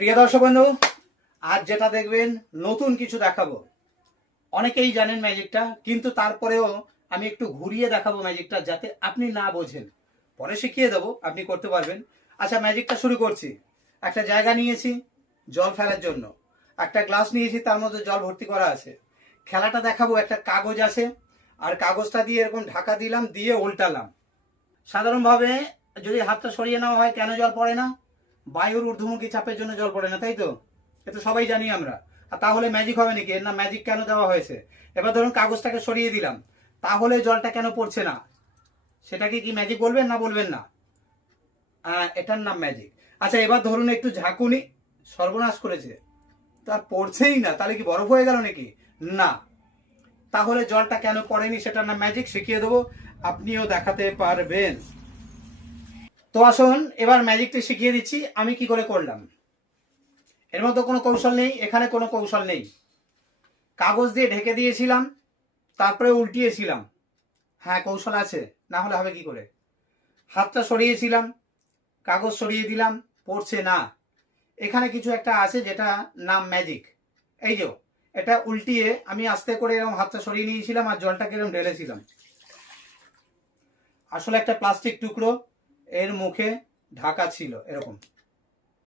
প্রিয় দর্শক বন্ধু, আজ যেটা দেখবেন নতুন কিছু দেখাবো। অনেকেই জানেন ম্যাজিকটা, কিন্তু তারপরেও আমি একটু ঘুরিয়ে দেখাবো ম্যাজিকটা, যাতে আপনি না বোঝেন। পরে শিখিয়ে দেবো, আপনি করতে পারবেন। আচ্ছা, ম্যাজিকটা শুরু করছি। একটা জায়গা নিয়েছি জল ফেলার জন্য, একটা গ্লাস নিয়েছি, তার মধ্যে জল ভর্তি করা আছে। খেলাটা দেখাবো। একটা কাগজ আছে, আর কাগজটা দিয়ে এরকম ঢাকা দিলাম, দিয়ে উল্টালাম। সাধারণভাবে যদি হাতটা সরিয়ে নেওয়া হয়, কেন জল পড়ে না? বায়ুর ঊর্ধ্বমুখী চাপের জন্য জল পড়ে না, তাই তো? এ তো সবাই জানি আমরা। আর তাহলে ম্যাজিক হবে নাকি? এর না ম্যাজিক কেন দেওয়া হয়েছে? এবার ধরুন কাগজটাকে সরিয়ে দিলাম, তাহলে জলটা কেন পড়ছে না? সেটাকে কি ম্যাজিক বলবেন না বলবেন না? এটার নাম ম্যাজিক। আচ্ছা, এবার ধরুন একটু ঝাঁকুনি, সর্বনাশ করেছে, তার পড়ছেই না, তাহলে কি বরফ হয়ে গেল নাকি? না। তাহলে জলটা কেন পড়েনি সেটার নাম ম্যাজিক। শিখিয়ে দেবো, আপনিও দেখাতে পারবেন। তো আসুন, এবার ম্যাজিকটা শিখিয়ে দিচ্ছি আমি কি করে করলাম। এর মধ্যে কোনো কৌশল নেই, এখানে কোনো কৌশল নেই। কাগজ দিয়ে ঢেকে দিয়েছিলাম, তারপরে উল্টিয়েছিলাম। হ্যাঁ, কৌশল আছে, না হলে হবে কি করে? হাতটা সরিয়েছিলাম, কাগজ সরিয়ে দিলাম, পড়ছে না। এখানে কিছু একটা আছে যেটা নাম ম্যাজিক। এই যে এটা উল্টিয়ে আমি আস্তে করে এরকম হাতটা সরিয়ে নিয়েছিলাম, আর জলটাকে এরকম ঢেলেছিলাম। আসলে একটা প্লাস্টিক টুকরো এর মুখে ঢাকা ছিল এরকম।